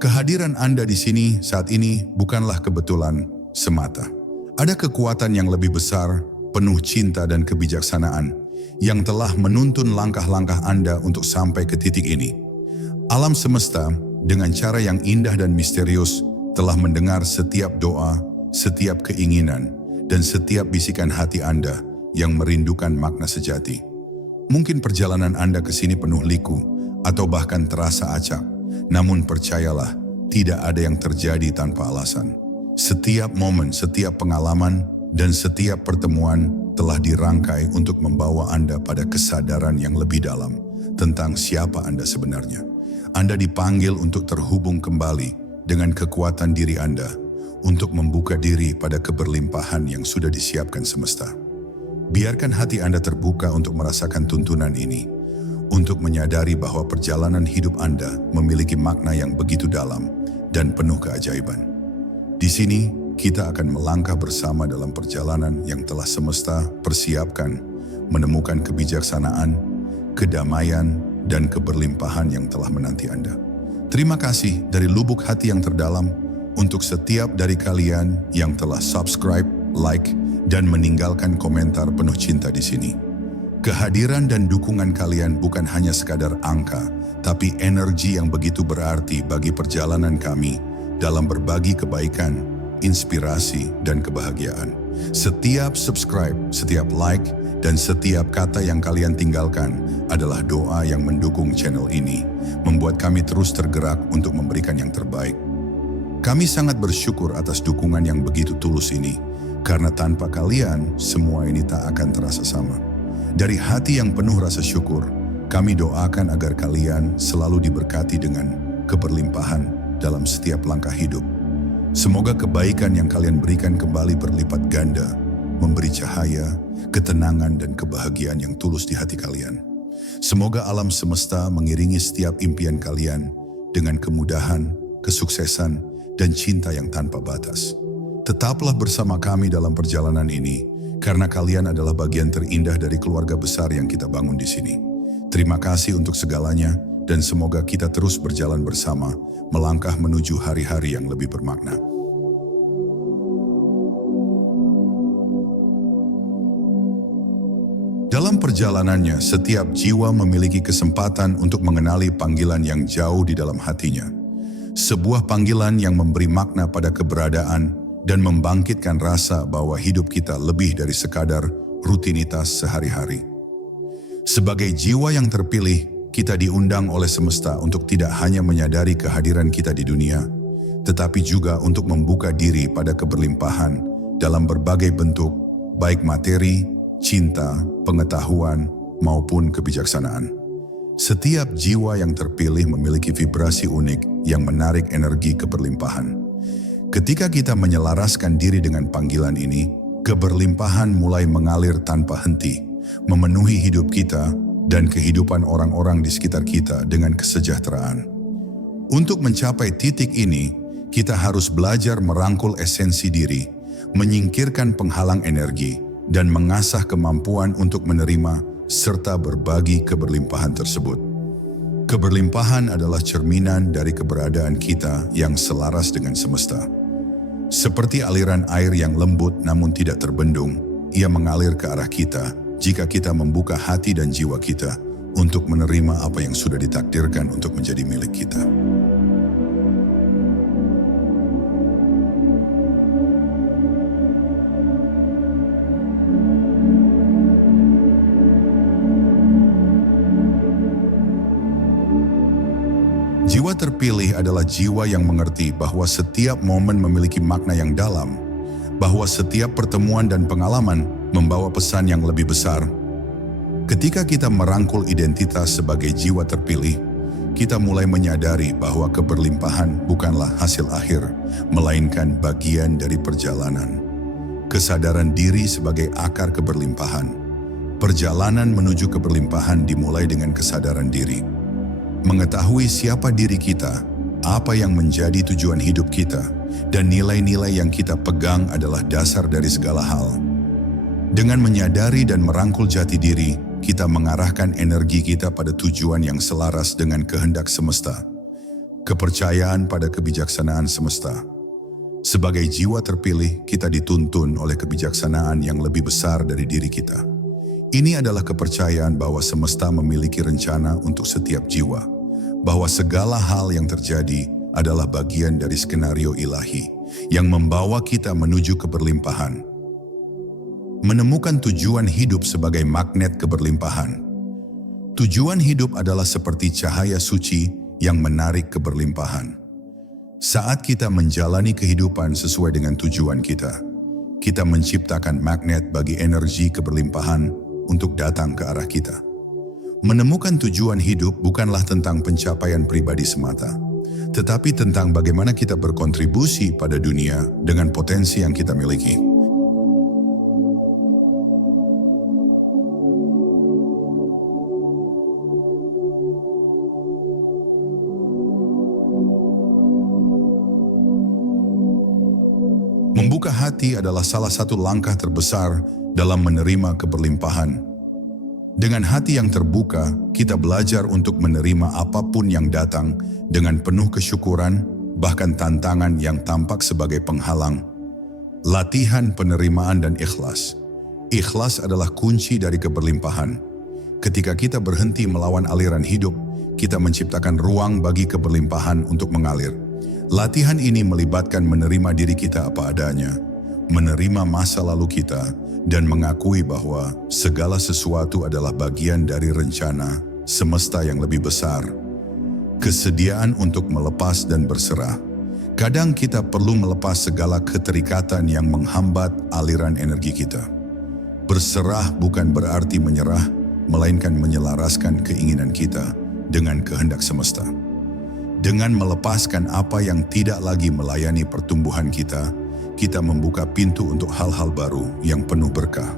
Kehadiran Anda di sini saat ini bukanlah kebetulan semata. Ada kekuatan yang lebih besar, penuh cinta dan kebijaksanaan, yang telah menuntun langkah-langkah Anda untuk sampai ke titik ini. Alam semesta, dengan cara yang indah dan misterius, telah mendengar setiap doa, setiap keinginan, dan setiap bisikan hati Anda yang merindukan makna sejati. Mungkin perjalanan Anda ke sini penuh liku, atau bahkan terasa acak. Namun percayalah, tidak ada yang terjadi tanpa alasan. Setiap momen, setiap pengalaman, dan setiap pertemuan telah dirangkai untuk membawa Anda pada kesadaran yang lebih dalam tentang siapa Anda sebenarnya. Anda dipanggil untuk terhubung kembali dengan kekuatan diri Anda, untuk membuka diri pada keberlimpahan yang sudah disiapkan semesta. Biarkan hati Anda terbuka untuk merasakan tuntunan ini, untuk menyadari bahwa perjalanan hidup Anda memiliki makna yang begitu dalam dan penuh keajaiban. Di sini, kita akan melangkah bersama dalam perjalanan yang telah semesta persiapkan, menemukan kebijaksanaan, kedamaian, dan keberlimpahan yang telah menanti Anda. Terima kasih dari lubuk hati yang terdalam untuk setiap dari kalian yang telah subscribe, like, dan meninggalkan komentar penuh cinta di sini. Kehadiran dan dukungan kalian bukan hanya sekadar angka, tapi energi yang begitu berarti bagi perjalanan kami dalam berbagi kebaikan, inspirasi, dan kebahagiaan. Setiap subscribe, setiap like, dan setiap kata yang kalian tinggalkan adalah doa yang mendukung channel ini, membuat kami terus tergerak untuk memberikan yang terbaik. Kami sangat bersyukur atas dukungan yang begitu tulus ini, karena tanpa kalian, semua ini tak akan terasa sama. Dari hati yang penuh rasa syukur, kami doakan agar kalian selalu diberkati dengan keberlimpahan dalam setiap langkah hidup. Semoga kebaikan yang kalian berikan kembali berlipat ganda, memberi cahaya, ketenangan, dan kebahagiaan yang tulus di hati kalian. Semoga alam semesta mengiringi setiap impian kalian dengan kemudahan, kesuksesan, dan cinta yang tanpa batas. Tetaplah bersama kami dalam perjalanan ini, karena kalian adalah bagian terindah dari keluarga besar yang kita bangun di sini. Terima kasih untuk segalanya, dan semoga kita terus berjalan bersama, melangkah menuju hari-hari yang lebih bermakna. Dalam perjalanannya, setiap jiwa memiliki kesempatan untuk mengenali panggilan yang jauh di dalam hatinya. Sebuah panggilan yang memberi makna pada keberadaan dan membangkitkan rasa bahwa hidup kita lebih dari sekadar rutinitas sehari-hari. Sebagai jiwa yang terpilih, kita diundang oleh semesta untuk tidak hanya menyadari kehadiran kita di dunia, tetapi juga untuk membuka diri pada keberlimpahan dalam berbagai bentuk, baik materi, cinta, pengetahuan, maupun kebijaksanaan. Setiap jiwa yang terpilih memiliki vibrasi unik yang menarik energi keberlimpahan. Ketika kita menyelaraskan diri dengan panggilan ini, keberlimpahan mulai mengalir tanpa henti, memenuhi hidup kita dan kehidupan orang-orang di sekitar kita dengan kesejahteraan. Untuk mencapai titik ini, kita harus belajar merangkul esensi diri, menyingkirkan penghalang energi, dan mengasah kemampuan untuk menerima serta berbagi keberlimpahan tersebut. Keberlimpahan adalah cerminan dari keberadaan kita yang selaras dengan semesta. Seperti aliran air yang lembut namun tidak terbendung, ia mengalir ke arah kita jika kita membuka hati dan jiwa kita untuk menerima apa yang sudah ditakdirkan untuk menjadi milik kita. Jiwa terpilih adalah jiwa yang mengerti bahwa setiap momen memiliki makna yang dalam, bahwa setiap pertemuan dan pengalaman membawa pesan yang lebih besar. Ketika kita merangkul identitas sebagai jiwa terpilih, kita mulai menyadari bahwa keberlimpahan bukanlah hasil akhir, melainkan bagian dari perjalanan. Kesadaran diri sebagai akar keberlimpahan. Perjalanan menuju keberlimpahan dimulai dengan kesadaran diri. Mengetahui siapa diri kita, apa yang menjadi tujuan hidup kita, dan nilai-nilai yang kita pegang adalah dasar dari segala hal. Dengan menyadari dan merangkul jati diri, kita mengarahkan energi kita pada tujuan yang selaras dengan kehendak semesta. Kepercayaan pada kebijaksanaan semesta. Sebagai jiwa terpilih, kita dituntun oleh kebijaksanaan yang lebih besar dari diri kita. Ini adalah kepercayaan bahwa semesta memiliki rencana untuk setiap jiwa, bahwa segala hal yang terjadi adalah bagian dari skenario ilahi yang membawa kita menuju keberlimpahan. Menemukan tujuan hidup sebagai magnet keberlimpahan. Tujuan hidup adalah seperti cahaya suci yang menarik keberlimpahan. Saat kita menjalani kehidupan sesuai dengan tujuan kita menciptakan magnet bagi energi keberlimpahan untuk datang ke arah kita. Menemukan tujuan hidup bukanlah tentang pencapaian pribadi semata, tetapi tentang bagaimana kita berkontribusi pada dunia dengan potensi yang kita miliki. Membuka hati adalah salah satu langkah terbesar dalam menerima keberlimpahan. Dengan hati yang terbuka, kita belajar untuk menerima apapun yang datang dengan penuh kesyukuran, bahkan tantangan yang tampak sebagai penghalang. Latihan penerimaan dan ikhlas. Ikhlas adalah kunci dari keberlimpahan. Ketika kita berhenti melawan aliran hidup, kita menciptakan ruang bagi keberlimpahan untuk mengalir. Latihan ini melibatkan menerima diri kita apa adanya, menerima masa lalu kita, dan mengakui bahwa segala sesuatu adalah bagian dari rencana semesta yang lebih besar. Kesediaan untuk melepas dan berserah. Kadang kita perlu melepas segala keterikatan yang menghambat aliran energi kita. Berserah bukan berarti menyerah, melainkan menyelaraskan keinginan kita dengan kehendak semesta. Dengan melepaskan apa yang tidak lagi melayani pertumbuhan kita membuka pintu untuk hal-hal baru yang penuh berkah.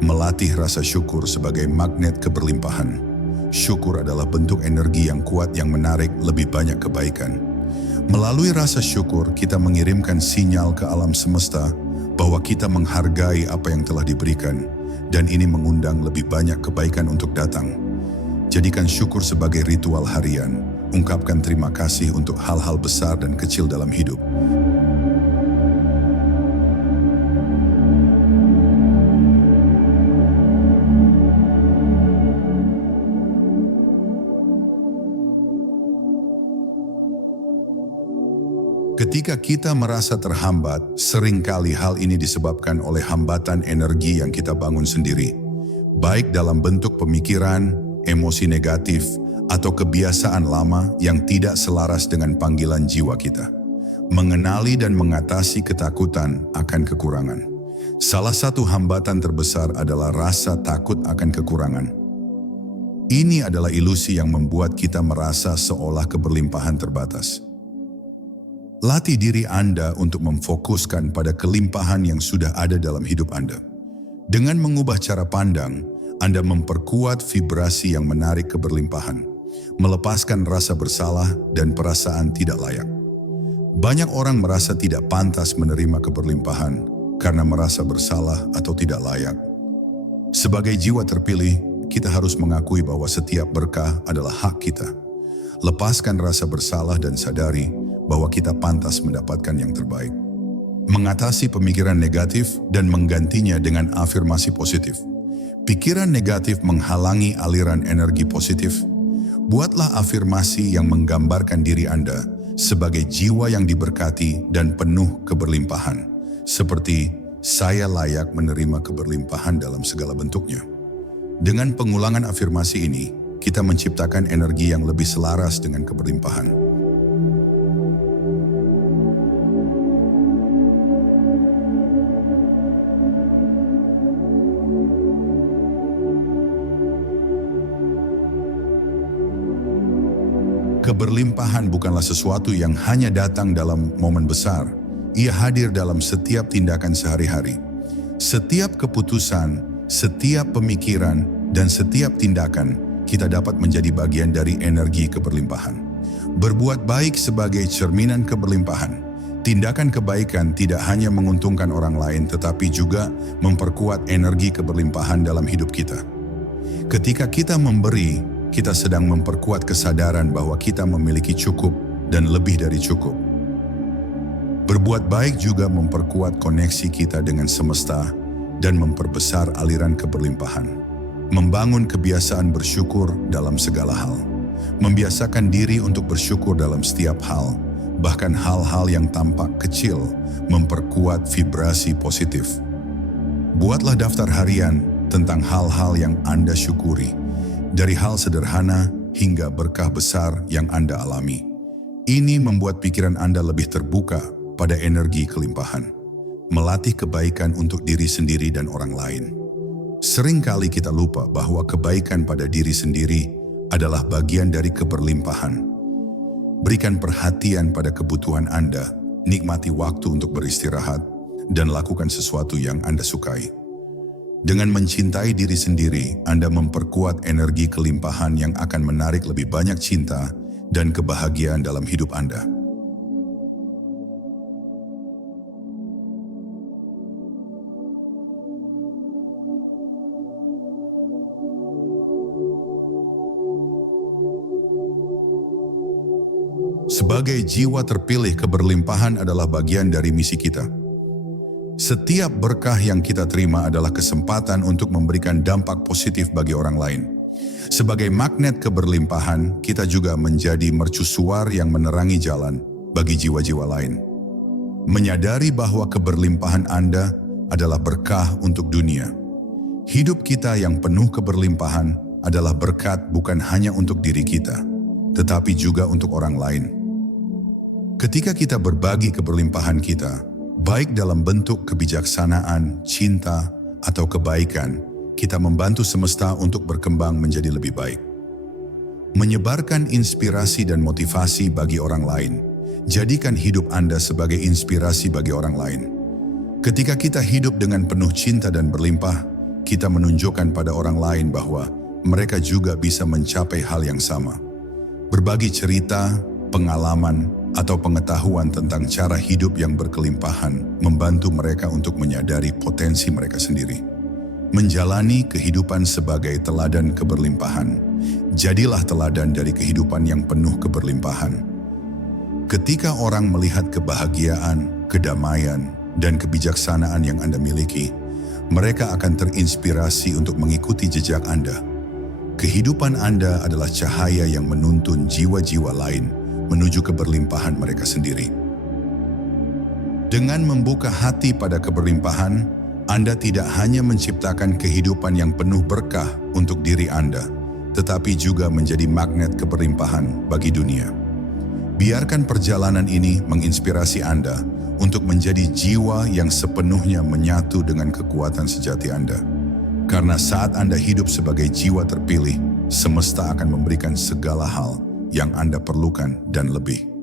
Melatih rasa syukur sebagai magnet keberlimpahan. Syukur adalah bentuk energi yang kuat yang menarik lebih banyak kebaikan. Melalui rasa syukur, kita mengirimkan sinyal ke alam semesta bahwa kita menghargai apa yang telah diberikan, dan ini mengundang lebih banyak kebaikan untuk datang. Jadikan syukur sebagai ritual harian. Ungkapkan terima kasih untuk hal-hal besar dan kecil dalam hidup. Ketika kita merasa terhambat, seringkali hal ini disebabkan oleh hambatan energi yang kita bangun sendiri, baik dalam bentuk pemikiran, emosi negatif, atau kebiasaan lama yang tidak selaras dengan panggilan jiwa kita. Mengenali dan mengatasi ketakutan akan kekurangan. Salah satu hambatan terbesar adalah rasa takut akan kekurangan. Ini adalah ilusi yang membuat kita merasa seolah keberlimpahan terbatas. Latih diri Anda untuk memfokuskan pada kelimpahan yang sudah ada dalam hidup Anda. Dengan mengubah cara pandang, Anda memperkuat vibrasi yang menarik keberlimpahan. Melepaskan rasa bersalah dan perasaan tidak layak. Banyak orang merasa tidak pantas menerima keberlimpahan karena merasa bersalah atau tidak layak. Sebagai jiwa terpilih, kita harus mengakui bahwa setiap berkah adalah hak kita. Lepaskan rasa bersalah dan sadari bahwa kita pantas mendapatkan yang terbaik. Mengatasi pemikiran negatif dan menggantinya dengan afirmasi positif. Pikiran negatif menghalangi aliran energi positif. Buatlah afirmasi yang menggambarkan diri Anda sebagai jiwa yang diberkati dan penuh keberlimpahan. Seperti, saya layak menerima keberlimpahan dalam segala bentuknya. Dengan pengulangan afirmasi ini, kita menciptakan energi yang lebih selaras dengan keberlimpahan. Keberlimpahan bukanlah sesuatu yang hanya datang dalam momen besar. Ia hadir dalam setiap tindakan sehari-hari. Setiap keputusan, setiap pemikiran, dan setiap tindakan, kita dapat menjadi bagian dari energi keberlimpahan. Berbuat baik sebagai cerminan keberlimpahan. Tindakan kebaikan tidak hanya menguntungkan orang lain, tetapi juga memperkuat energi keberlimpahan dalam hidup kita. Ketika kita memberi, kita sedang memperkuat kesadaran bahwa kita memiliki cukup dan lebih dari cukup. Berbuat baik juga memperkuat koneksi kita dengan semesta dan memperbesar aliran keberlimpahan. Membangun kebiasaan bersyukur dalam segala hal. Membiasakan diri untuk bersyukur dalam setiap hal, bahkan hal-hal yang tampak kecil, memperkuat vibrasi positif. Buatlah daftar harian tentang hal-hal yang Anda syukuri, dari hal sederhana hingga berkah besar yang Anda alami. Ini membuat pikiran Anda lebih terbuka pada energi kelimpahan, melatih kebaikan untuk diri sendiri dan orang lain. Seringkali kita lupa bahwa kebaikan pada diri sendiri adalah bagian dari keberlimpahan. Berikan perhatian pada kebutuhan Anda, nikmati waktu untuk beristirahat, dan lakukan sesuatu yang Anda sukai. Dengan mencintai diri sendiri, Anda memperkuat energi kelimpahan yang akan menarik lebih banyak cinta dan kebahagiaan dalam hidup Anda. Sebagai jiwa terpilih, keberlimpahan adalah bagian dari misi kita. Setiap berkah yang kita terima adalah kesempatan untuk memberikan dampak positif bagi orang lain. Sebagai magnet keberlimpahan, kita juga menjadi mercusuar yang menerangi jalan bagi jiwa-jiwa lain. Menyadari bahwa keberlimpahan Anda adalah berkah untuk dunia. Hidup kita yang penuh keberlimpahan adalah berkat bukan hanya untuk diri kita, tetapi juga untuk orang lain. Ketika kita berbagi keberlimpahan kita, baik dalam bentuk kebijaksanaan, cinta, atau kebaikan, kita membantu semesta untuk berkembang menjadi lebih baik. Menyebarkan inspirasi dan motivasi bagi orang lain. Jadikan hidup Anda sebagai inspirasi bagi orang lain. Ketika kita hidup dengan penuh cinta dan berlimpah, kita menunjukkan pada orang lain bahwa mereka juga bisa mencapai hal yang sama. Berbagi cerita, pengalaman, atau pengetahuan tentang cara hidup yang berkelimpahan membantu mereka untuk menyadari potensi mereka sendiri. Menjalani kehidupan sebagai teladan keberlimpahan. Jadilah teladan dari kehidupan yang penuh keberlimpahan. Ketika orang melihat kebahagiaan, kedamaian, dan kebijaksanaan yang Anda miliki, mereka akan terinspirasi untuk mengikuti jejak Anda. Kehidupan Anda adalah cahaya yang menuntun jiwa-jiwa lain menuju keberlimpahan mereka sendiri. Dengan membuka hati pada keberlimpahan, Anda tidak hanya menciptakan kehidupan yang penuh berkah untuk diri Anda, tetapi juga menjadi magnet keberlimpahan bagi dunia. Biarkan perjalanan ini menginspirasi Anda untuk menjadi jiwa yang sepenuhnya menyatu dengan kekuatan sejati Anda. Karena saat Anda hidup sebagai jiwa terpilih, semesta akan memberikan segala hal yang Anda perlukan dan lebih.